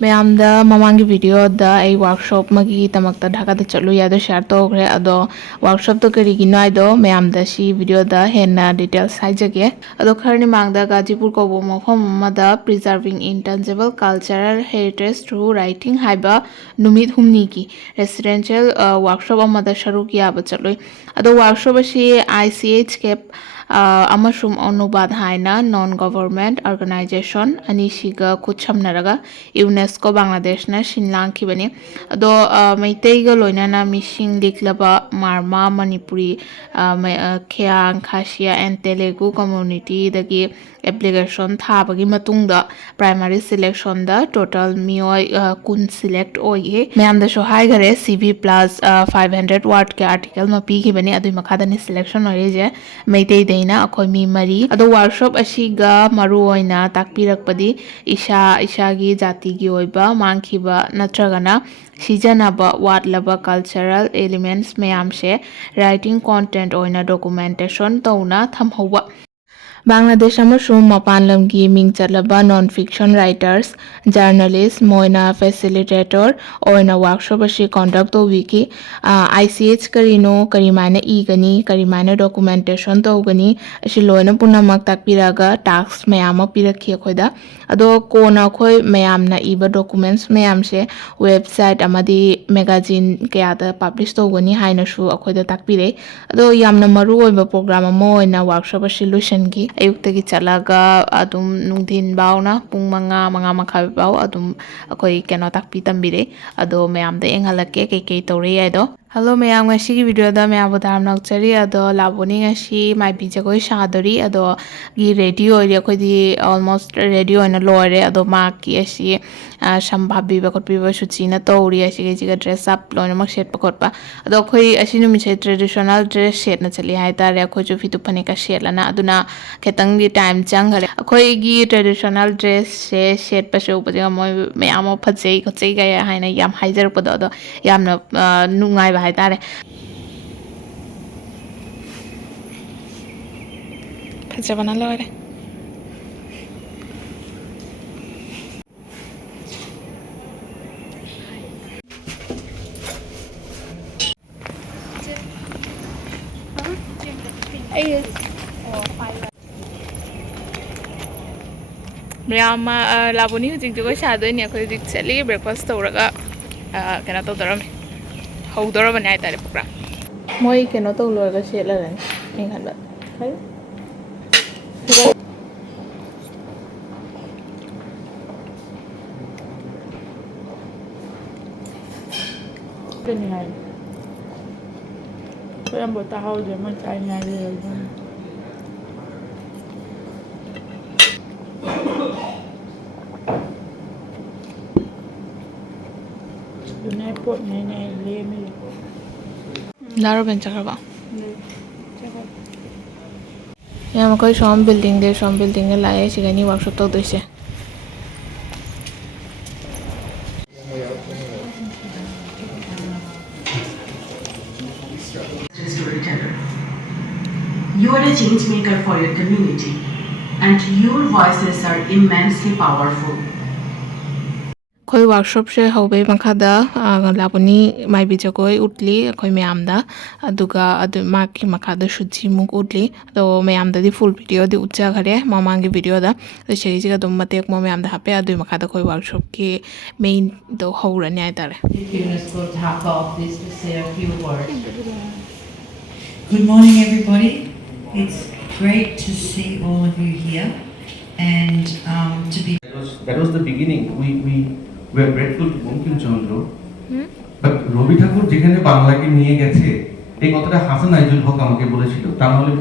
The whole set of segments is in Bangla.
ꯃꯌꯥꯝꯗ ꯃꯃꯥꯡꯒꯤ ꯚꯤꯗꯤꯑꯣꯗ ꯑꯩ ꯋꯥꯔꯛꯁꯣꯞ ꯑꯃꯒꯤ ꯗꯃꯛꯇ ꯙꯥꯀꯥꯗ ꯆꯠꯂꯨꯏ ꯑꯗꯣ ꯁꯦꯌꯔ ꯇꯧꯈ꯭ꯔꯦ ꯑꯗꯣ ꯋꯥꯔꯛꯁꯣꯞꯇꯣ ꯀꯔꯤꯒꯤꯅꯣ ꯍꯥꯏꯗꯣ ꯃꯌꯥꯝꯗ ꯁꯤ ꯚꯤꯗꯤꯑꯣꯗ ꯍꯦꯟꯅ ꯗꯤꯇꯦꯜꯁ ꯍꯥꯏꯖꯒꯦ ꯑꯗꯣ ꯈꯔꯅꯤ ꯃꯥꯡꯗ ꯒꯥꯖꯤꯄꯨꯔ ꯀꯧꯕ ꯃꯐꯝ ꯑꯃꯗ preserving intangible cultural heritage through writing ꯍꯥꯏꯕ ꯅꯨꯃꯤꯠ ꯍꯨꯝꯅꯤꯒꯤ ꯔꯦꯁꯤꯗꯦꯟꯁꯤꯌꯦꯜ ꯋꯥꯔꯛꯁꯣꯞ ꯑꯃꯗ ꯁꯔꯨꯛ ꯌꯥꯕ ꯆꯠꯂꯨꯏ ꯑꯗꯣ ꯋꯥꯔꯛꯁꯣꯞ ꯑꯁꯤ ICH ꯀꯦꯞ ꯑꯃꯁꯨꯡ ꯑꯅꯨꯕꯥꯗ ꯍꯥꯏꯅ ꯅꯣꯟ ꯒꯣꯚꯔꯟꯃꯦꯟꯠ ꯑꯣꯔꯒꯅꯥꯏꯖꯦꯁꯟ ꯑꯅꯤꯁꯤꯒ ꯈꯨꯠꯁꯝꯅꯔꯒ ꯌꯨꯅꯦꯁꯀꯣ ꯕꯪꯒ꯭ꯂꯥꯗꯦꯁꯅ ꯁꯤꯟ ꯂꯥꯡꯈꯤꯕꯅꯤ ꯑꯗꯣ ꯃꯩꯇꯩꯒ ꯂꯣꯏꯅꯅ ꯃꯤꯁꯤꯡ ꯂꯤꯛꯂꯕ ꯃꯥꯔꯃꯥ ꯃꯅꯤꯄꯨꯔꯤ ꯈꯤꯌꯥꯡ ꯈꯥꯁꯤꯌꯥ ꯑꯦꯟ ꯇꯦꯂꯨꯒꯨ ꯀꯝꯃ꯭ꯌꯨꯅꯤꯇꯤꯗꯒꯤ ꯑꯦꯄ꯭ꯂꯤꯀꯦꯁꯟ ꯊꯥꯕꯒꯤ ꯃꯇꯨꯡꯗ ꯄ꯭ꯔꯥꯏꯃꯥꯔꯤ ꯁꯤꯂꯦꯛꯁꯟꯗ ꯇꯣꯇꯦꯜ ꯃꯤꯑꯣꯏ 10 ꯁꯤꯂꯦꯛ ꯑꯣꯏꯈꯤ ꯃꯌꯥꯝꯗꯁꯨ ꯍꯥꯏꯈꯔꯦ CV+ 500 ꯋꯥꯔꯗꯀꯤ ꯑꯥꯔꯇꯤꯀꯜ ꯑꯃ ꯄꯤꯈꯤꯕꯅꯤ ꯑꯗꯨꯒꯤ ꯃꯈꯥꯗꯅꯤ ꯁꯤꯂꯦꯛꯁꯟ ꯑꯣꯏꯔꯤꯁꯦ ꯃꯩꯇꯩꯗꯩꯅ ꯑꯩꯈꯣꯏ ꯃꯤ 4 ꯑꯗꯣ ꯋꯥꯔꯛꯁꯣꯞ ꯑꯁꯤꯒ ꯃꯔꯨꯑꯣꯏꯅ ꯇꯥꯛꯄꯤꯔꯛꯄꯗꯤ ꯏꯁꯥꯒꯤ ꯖꯥꯇꯤꯒꯤ ꯑꯣꯏꯕ ꯃꯥꯡꯈꯤꯕ ꯅꯠꯇ꯭ꯔꯒꯅ ꯁꯤꯖꯤꯟꯅꯕ ꯋꯥꯠꯂꯕ ꯀꯜꯆꯔꯦꯜ ꯑꯦꯂꯤꯃꯦꯟꯠꯁ ꯃꯌꯥꯝꯁꯦ ꯔꯥꯏꯇꯤꯡ ꯀꯣꯟꯇꯦꯟꯠ ꯑꯣꯏꯅ ꯗꯣꯀꯨꯃꯦꯟꯇꯦꯁꯟ ꯇꯧꯅ ꯊꯝꯍꯧꯕ ꯕꯪꯒ꯭ꯂꯥꯗꯦꯁ ꯑꯃꯁꯨꯡ ꯃꯄꯥꯟ ꯂꯝꯒꯤ ꯃꯤꯡ ꯆꯠꯂꯕ ꯅꯣꯟ ꯐꯤꯛꯁꯟ ꯔꯥꯏꯇꯔꯁ ꯖꯔꯅꯦꯂꯤꯁ ꯃꯣꯏꯅ ꯐꯦꯁꯤꯂꯤꯇꯦꯇꯔ ꯑꯣꯏꯅ ꯋꯥꯔꯛꯁꯣꯞ ꯑꯁꯤ ꯀꯟꯗꯛ ꯇꯧꯕꯤꯈꯤ ICH ꯀꯔꯤꯅꯣ ꯀꯔꯤꯃꯥꯏꯅ ꯏꯒꯅꯤ ꯀꯔꯤꯃꯥꯏꯅ ꯗꯣꯀꯨꯃꯦꯟꯇꯦꯁꯟ ꯇꯧꯒꯅꯤ ꯑꯁꯤ ꯂꯣꯏꯅ ꯄꯨꯝꯅꯃꯛ ꯇꯥꯛꯄꯤꯔꯒ ꯇꯥꯛꯁ ꯃꯌꯥꯝ ꯑꯃ ꯄꯤꯔꯛꯈꯤ ꯑꯩꯈꯣꯏꯗ ꯑꯗꯣ ꯀꯣꯟꯅ ꯑꯩꯈꯣꯏ ꯃꯌꯥꯝꯅ ꯏꯕ ꯗꯣꯀꯨꯃꯦꯟꯠꯁ ꯃꯌꯥꯝꯁꯦ ꯋꯦꯕꯁꯥꯏꯠ ꯑꯃꯗꯤ ꯃꯦꯒꯥꯖꯤꯟ ꯀꯌꯥꯗ ꯄꯥꯕ꯭ꯂꯤꯁ ꯇꯧꯒꯅꯤ ꯍꯥꯏꯅꯁꯨ ꯑꯩꯈꯣꯏꯗ ꯇꯥꯛꯄꯤꯔꯛꯏ ꯑꯗꯣ ꯌꯥꯝꯅ ꯃꯔꯨꯑꯣꯏꯕ ꯄ꯭ꯔꯣꯒ꯭ꯔꯥꯝ ꯑꯃ ꯑꯣꯏꯅ ꯋꯥꯔꯛꯁꯣꯞ ꯑꯁꯤ ꯂꯣꯏꯁꯤꯟꯈꯤ ꯑꯌꯨꯛꯇꯒꯤ ꯆꯠꯂꯒ ꯑꯗꯨꯝ ꯅꯨꯡꯊꯤꯟ ꯐꯥꯎꯅ ꯄꯨꯡ 5 ꯐꯥꯎ ꯑꯗꯨꯝ ꯑꯩꯈꯣꯏ ꯀꯩꯅꯣ ꯇꯥꯛꯄꯤ ꯇꯝꯕꯤꯔꯛꯏ ꯑꯗꯣ ꯃꯌꯥꯝꯗ ꯌꯦꯡꯍꯜꯂꯛꯀꯦ ꯀꯩꯀꯩ ꯇꯧꯔꯤ ꯍꯥꯏꯗꯣ ꯍꯜꯂꯣ ꯃꯌꯥꯝ ꯉꯁꯤꯒꯤ ꯚꯤꯗꯤꯑꯣꯗ ꯃꯌꯥꯝꯕꯨ ꯇꯥꯔꯝ ꯂꯥꯛꯆꯔꯤ ꯑꯗꯣ ꯂꯥꯕꯣꯅꯤ ꯉꯁꯤ ꯃꯥꯏꯕꯤ ꯖꯒꯣꯏ ꯁꯥꯗꯣꯔꯤ ꯑꯗꯣ ꯔꯦꯗꯤ ꯑꯣꯏꯔꯤ ꯑꯩꯈꯣꯏꯗꯤ ꯑꯣꯜꯃꯣꯁ ꯔꯦꯗꯤ ꯑꯣꯏꯅ ꯂꯣꯏꯔꯦ ꯑꯗꯣ ꯃꯥꯒꯤ ꯑꯁꯤ ꯁꯝ ꯍꯥꯞꯄꯤꯕ ꯈꯣꯠꯄꯤꯕ ꯁꯨꯆꯤꯅ ꯇꯧꯔꯤ ꯑꯁꯤꯒꯩꯁꯤꯒ ꯗ꯭ꯔꯦꯁ ꯑꯞ ꯂꯣꯏꯅꯃꯛ ꯁꯦꯠꯄ ꯈꯣꯠꯄ ꯑꯗꯣ ꯑꯩꯈꯣꯏ ꯑꯁꯤ ꯅꯨꯃꯤꯠꯁꯦ ꯇ꯭ꯔꯦꯗꯤꯁꯅꯦꯜ ꯗ꯭ꯔꯦꯁ ꯁꯦꯠꯅ ꯆꯠꯂꯤ ꯍꯥꯏꯇꯥꯔꯦ ꯑꯩꯈꯣꯏꯁꯨ ꯐꯤꯇꯨꯞ ꯐꯅꯦꯛꯀ ꯁꯦꯠꯂꯅ ꯑꯗꯨꯅ ꯈꯤꯇꯪꯗꯤ ꯇꯥꯏꯝ ꯆꯪꯈꯔꯦ ꯑꯩꯈꯣꯏꯒꯤ ꯇ꯭ꯔꯦꯗꯤꯁꯅꯦꯜ ꯗ꯭ꯔꯦꯁꯁꯦ ꯁꯦꯠꯄꯁꯦ ꯎꯕꯁꯦ ꯃꯣꯏ ꯃꯌꯥꯝ ꯑꯃ ꯐꯖꯩ ꯈꯣꯠꯆꯩ ꯀꯥꯏ ꯍꯥꯏꯅ ꯌꯥꯝ ꯍꯥꯏꯖꯔꯛꯄꯗꯣ ꯑꯗꯣ ꯌꯥꯝꯅ ꯅꯨꯡꯉꯥꯏꯕ ꯍꯥꯏꯇꯥꯔꯦ ꯐꯖꯕꯅ ꯂꯣꯏꯔꯦ ꯃꯌꯥꯝ ꯂꯥꯕꯣꯅꯤ ꯍꯧꯖꯤꯛ ꯖꯒꯣꯏ ꯁꯥꯗꯣꯏꯅꯦ ꯑꯩꯈꯣꯏ ꯍꯧꯖꯤꯛ ꯆꯠꯂꯤ ꯕ꯭ꯔꯦꯛꯐꯥꯁ ꯇꯧꯔꯒ ꯀꯩꯅꯣ ꯇꯧꯗꯧꯔꯝꯃꯤ ꯍꯧꯗꯧꯔꯕꯅꯦ ꯍꯥꯏꯇꯥꯔꯦ ꯄꯨꯔꯥ ꯃꯣꯏ ꯀꯩꯅꯣ ꯇꯧ ꯂꯣꯏꯔꯒ ꯁꯦꯠꯂꯔꯅꯤ ꯑꯩꯅ ꯈꯟꯕ ꯈꯣꯏ ꯇꯥꯍꯧꯗ꯭ꯔꯦ ꯃꯣꯏ ꯆꯥꯏꯉꯥꯏꯗ ꯑꯗꯨꯅ ꯄꯣꯠꯅꯦꯅꯦ ꯂꯦꯝꯃꯤ ꯂꯥꯔꯣꯕꯦꯟ ꯆꯠꯈ꯭ꯔꯕ ꯌꯥꯝ ꯑꯩꯈꯣꯏ ꯁꯣꯝ ꯕꯤꯜꯗꯤꯡꯗ ꯂꯥꯛꯑꯦ ꯁꯤꯒꯅꯤ ꯋꯥꯔꯛꯁꯣꯞ ꯇꯧꯗꯣꯏꯁꯦ Storyteller. You are a change maker for your community, and your voices are immensely powerful. ꯑꯩꯈꯣꯏ ꯋꯥꯔꯛꯁꯣꯞꯁꯦ ꯍꯧꯕꯩ ꯃꯈꯥꯗ ꯂꯥꯕꯣꯅꯤ ꯃꯥꯏꯕꯤ ꯖꯒꯣꯏ ꯎꯠꯂꯤ ꯑꯩꯈꯣꯏ ꯃꯌꯥꯝꯗ ꯑꯗꯨꯒ ꯃꯥꯒꯤ ꯃꯈꯥꯗ ꯁꯨꯆꯤꯃꯨꯛ ꯎꯠꯂꯤ ꯑꯗꯣ ꯃꯌꯥꯝꯗꯗꯤ ꯐꯨꯜ ꯚꯤꯗꯤꯑꯣꯗꯤ ꯎꯠꯆꯈꯔꯦ ꯃꯃꯥꯡꯒꯤ ꯚꯤꯗꯤꯑꯣꯗ ꯑꯗꯣ ꯁꯤꯒꯤꯁꯤꯒ ꯑꯗꯨꯝ ꯃꯇꯦꯛ ꯑꯃ ꯃꯌꯥꯝꯗ ꯍꯥꯞꯄꯦ ꯑꯗꯨꯒꯤ ꯃꯈꯥꯗ ꯑꯩꯈꯣꯏ ꯋꯥꯔꯛꯁꯣꯞꯀꯤ ꯃꯦꯏꯟꯗꯣ ꯍꯧꯔꯅꯤ ꯍꯥꯏꯇꯥꯔꯦ Good morning, everybody. It's great to see all of you here, and to be. That was the beginning. We were grateful to Bankim Chandra. But Rabi Thakur যেখানে বাংলাকে নিয়ে গেছে এই কথাটা হাসান আইজুল হক আমাকে বলেছিল তা নাহলে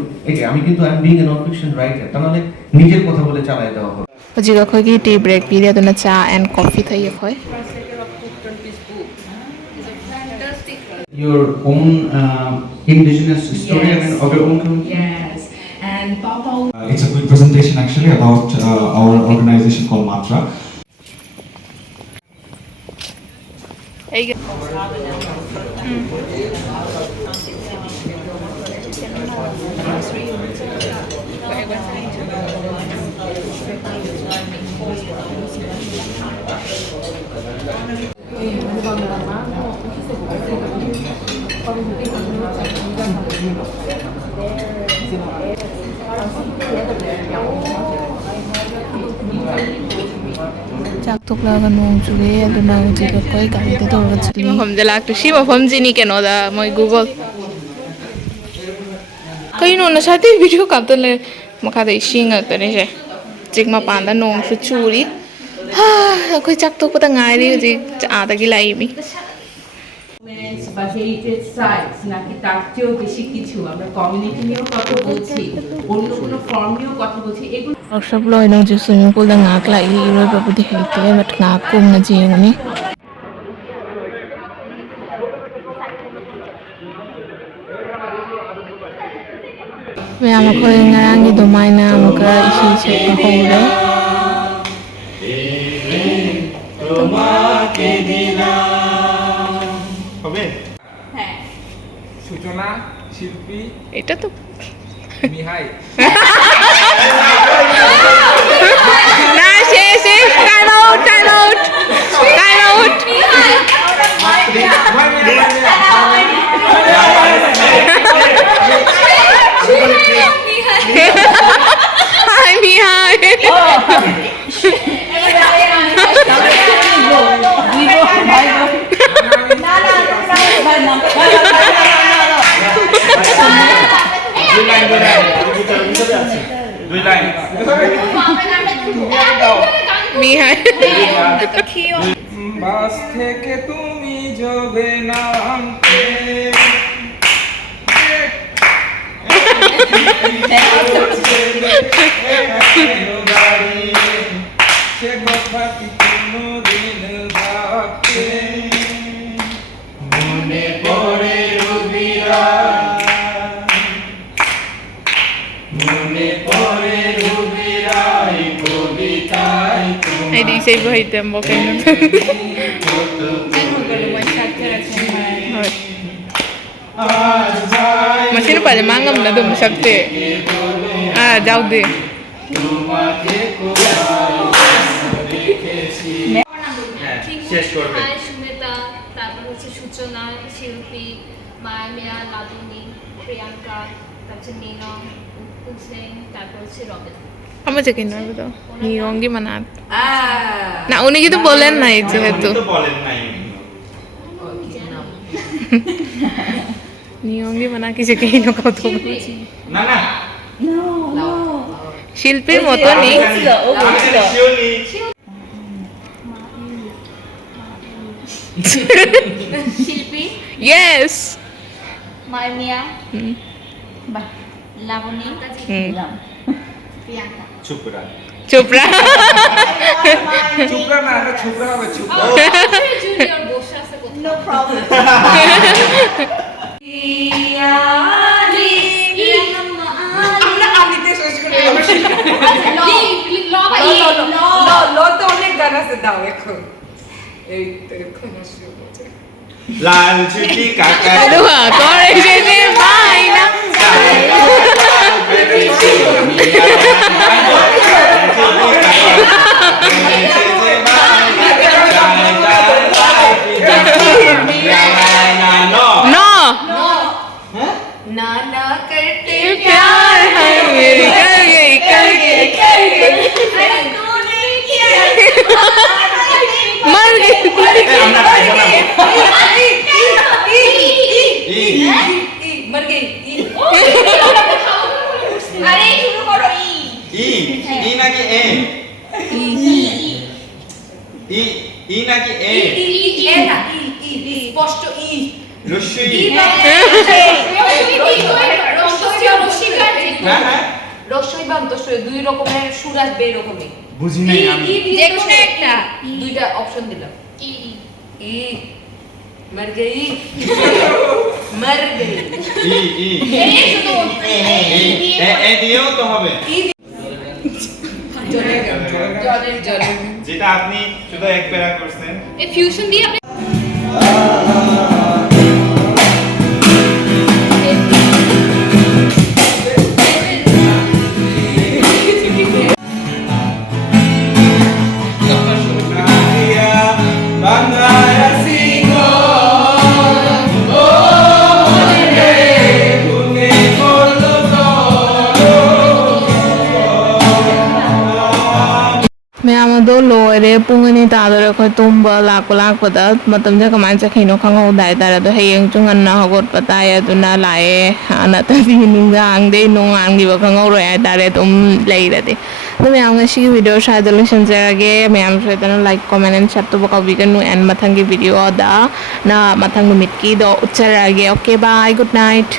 আমি কিন্তু I am being a non fiction writer তা নাহলে নিজের কথা বলে চালায় দেওয়া হবে ꯍꯧꯖꯤꯛ ꯑꯩꯈꯣꯏꯒꯤ ꯇꯤ ꯕ꯭ꯔꯦꯛ ꯄꯤꯔꯦ ꯑꯗꯨꯅ ꯆꯥ ꯑꯦꯟ ꯀꯣꯐꯤ ꯊꯛꯏ ꯑꯩꯈꯣꯏ your own indigenous story and of your own community. Yes, and Papa. It's a quick presentation actually about our organization called Matra. ꯆꯥꯛ ꯇꯣꯛꯂꯒ ꯅꯣꯡ ꯆꯨꯔꯦ ꯑꯗꯨꯅ ꯍꯧꯖꯤꯛ ꯑꯩꯈꯣꯏ ꯒꯥꯔꯤꯗ ꯇꯧꯔꯒ ꯆꯠꯂꯤ ꯃꯐꯝꯗ ꯂꯥꯛꯇ꯭ꯔꯤ ꯁꯤ ꯃꯐꯝꯁꯤꯅꯤ ꯀꯩꯅꯣꯗ ꯃꯣꯏ ꯒꯨꯒꯜ ꯀꯩꯅꯣ ꯉꯁꯥꯏꯗꯩ ꯚꯤꯗꯤꯑꯣ ꯀꯥꯞꯇꯅ ꯂꯩ ꯃꯈꯥꯗ ꯏꯁꯤꯡ ꯉꯥꯛꯇꯅꯤꯁꯦ ꯍꯧꯖꯤꯛ ꯃꯄꯥꯟꯗ नोंꯁꯨ ꯆꯨꯔꯤ ꯑꯩꯈꯣই ꯆꯥꯛ ꯇꯣꯛꯄꯗ ꯉꯥꯏꯔꯤ ꯍꯧꯖꯤꯛ আদাꯒꯤ লাইমি বা হেরিটেজ সাইটস নাকি তার চেয়েও বেশি কিছু আমরা কমিউনিটি নিয়েও কথা বলছি অন্য কোনো ফর্ম নিয়েও কথা বলছি এগুলো ꯋꯥꯔꯛꯁꯣꯞ ꯂꯣꯏꯅ ꯍꯧꯖꯤꯛ ꯁ꯭ꯋꯤꯃꯤꯡ ꯄꯨꯜꯗ ꯉꯥꯏꯍꯥꯛ ꯂꯥꯛꯏ ꯏꯔꯣꯏꯕꯕꯨꯗꯤ ꯍꯩꯇꯦ ꯕꯠ ꯉꯥꯏꯍꯥꯛ ꯀꯨꯝꯅ ꯌꯦꯡꯉꯅꯤ ꯃꯌꯥꯝ ꯑꯩꯈꯣꯏ ꯉꯔꯥꯡꯒꯤ ꯑꯗꯨꯃꯥꯏꯅ ꯑꯃꯨꯛꯀ ꯏꯁꯩ ꯁꯛꯄ হৌরে হবে হ্যাঁ সূচনা শিল্পী এটা তো মিহাই না শেষ টাইম আউট হাই মিহাই দুই লাইন মিহাই বাস থেকে তুমি যোগে নামতে সে কথা কি কোনোদিন ভাবতে মনে পড়ে রবিরা মনে পড়ে রবিরাই কবিতায় ay di say buhay tembo kayo masino pa mangam na dum sakte যাও দে শেষ করবে সুমিতা তারপর হচ্ছে সূচনা শিল্পী মায়ামিয়া লাবণী প্রিয়াঙ্কা তারপর নীলম হুসেন তারপর হচ্ছে Robin Apa cek ini aku tuh? Niyong gimana? Nah, unik itu boleh naik যেহেতু তো বলেন নাই Niyong gimana কিছু কেন কত না না শিল্পীর মতো নেই শিওলি শিল্পী Yes. মায়ামিয়া লাবণী প্রিয়াঙ্কা চুপরা Chopra. চুপরা না এটা চুপরা হবে চুপরা জুনিয়র বসে আছে কোথাও নো প্রবলেম লাল চুটি কাকা Aduh, kore sini vaina. No. না না করতে प्यार है मेरी करके मर गई मर गई আরে শুরু করো ই নাকি এ ই নাকি এ এ না ই স্পষ্ট ই রস্যই না না রস্যই বা অন্তস্বই দুই রকমের সুর আসবে এরকমই বুঝি নাই আমি যে কোনো একটা দুইটা অপশন দিলাম ই मर गई मर गई ই এ দিও তো হবে জলের যেটা আপনি শুধু এক প্যারা করছেন এই ফিউশন দিয়ে আপনি ꯃꯌꯥꯝ ꯑꯗꯣ ꯂꯣꯏꯔꯦ ꯄꯨꯡ ꯑꯅꯤ ꯇꯥꯗꯣꯔꯦ ꯑꯩꯈꯣꯏ ꯇꯨꯝꯕ ꯂꯥꯛꯄꯗ ꯃꯇꯝꯁꯦ ꯀꯃꯥꯏꯅ ꯆꯠꯈꯤꯅꯣ ꯈꯪꯍꯧꯗꯦ ꯍꯥꯏꯇꯥꯔꯦ ꯑꯗꯣ ꯍꯌꯦꯡꯁꯨ ꯉꯟꯅ ꯍꯧꯒꯠꯄ ꯇꯥꯏ ꯑꯗꯨꯅ ꯂꯥꯛꯑꯦ ꯅꯠꯇ꯭ꯔꯗꯤ ꯅꯨꯡꯗꯥꯡꯗꯩ ꯅꯣꯡꯉꯥꯟꯈꯤꯕ ꯈꯪꯍꯧꯔꯣꯏ ꯍꯥꯏꯇꯥꯔꯦ ꯑꯗꯨꯝ ꯂꯩꯔꯗꯤ ꯑꯗꯣ ꯃꯌꯥꯝ ꯉꯁꯤꯒꯤ ꯚꯤꯗꯤꯑꯣ ꯁ꯭ꯋꯥꯏꯗ ꯂꯣꯏꯁꯤꯟꯖꯔꯒꯦ ꯃꯌꯥꯝ ꯁꯣꯏꯗꯅ ꯂꯥꯏꯛ ꯀꯣꯃꯦꯟ ꯑꯦꯟ ꯁꯦꯌꯔ ꯇꯧꯕ ꯀꯥꯎꯕꯤꯒꯅꯨ ꯑꯦꯟ ꯃꯊꯪꯒꯤ ꯚꯤꯗꯤꯑꯣꯗ ꯃꯊꯪ ꯅꯨꯃꯤꯠꯀꯤꯗꯣ ꯎꯠꯆꯔꯛꯑꯒꯦ ꯑꯣꯀꯦ ꯕꯥꯏ ꯒꯨꯗ ꯅꯥꯏꯠ